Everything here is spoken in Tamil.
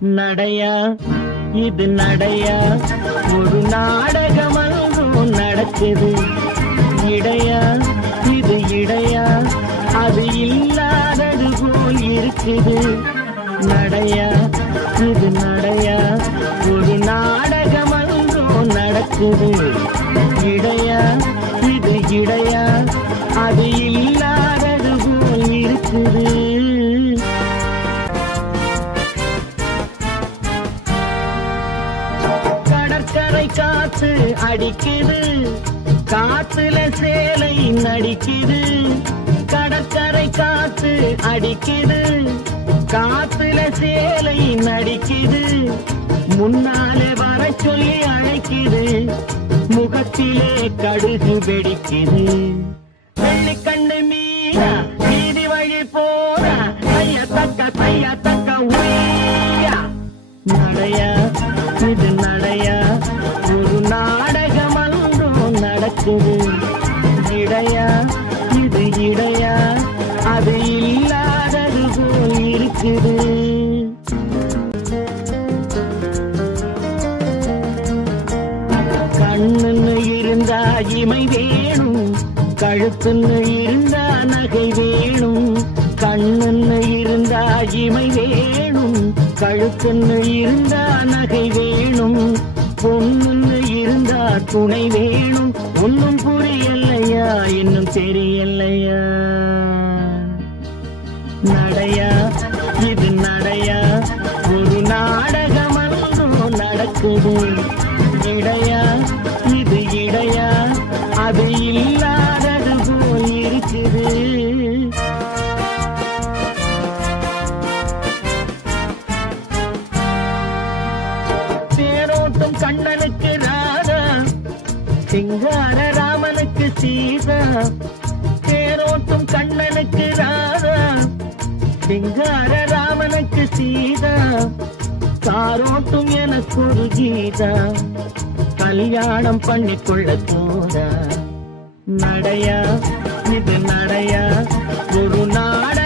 நடையா இது நடையா, ஒரு நாடகம் அங்கும் நடக்குது. இடையா இது இடையா, அது இல்லாதது போல் இருக்குது. நடையா இது நடையா, ஒரு நாடகம் அங்கும் நடக்குது. இடையா இது இடையா, அது இல்லாதது போல் இருக்குது. கடற்கரை காத்து அடிக்குது, காத்துல சேலை நடிக்குது. கடற்கரை காத்து அடிக்குது, காத்துல சேலை நடிக்குது. முன்னாலே வர சொல்லி அழைக்குது, முகத்திலே கடுகு வெடிக்குது. வெள்ளிக்கண்ணு மீனா வீதி வழி போனா, தைய தக்க உய்யா. நடையா இது நடையா, ஒரு நாடகம் அங்கும் நடக்குது. இடையா இது இடையா, அது இல்லாதது போல் இருக்குது. கண்ணுன்னு இருந்தா இமை வேணும், கழுத்துன்னு இருந்தா நகை வேணும். கண்ணுன்னு இருந்தா இமை வேணும், கழுத்துன்னு இருந்தா நகை வேணும். பொண்ணுன்னு இருந்தா துணை வேணும். ஒன்னும் புரியலையா, இன்னும் தெரியலையா. நடையா இது நடையா, ஒரு நாடகம் அங்கும் நடக்குது. இடையா இது இடையா, அது இல்லாதது போல் இருக்குது. தேரோட்டும் கண்ணனுக்கு ராதா, சிங்கார ராமனுக்கு சீதா. தேரோட்டும் கண்ணனுக்கு ராதா, சிங்கார ராமனுக்கு சீதா. காரோட்டும் எனக்கு ஒரு கீதா, கல்யாணம் பண்ணிக்கொள்ள தோதா. நடையா இது நடையா, ஒரு நாட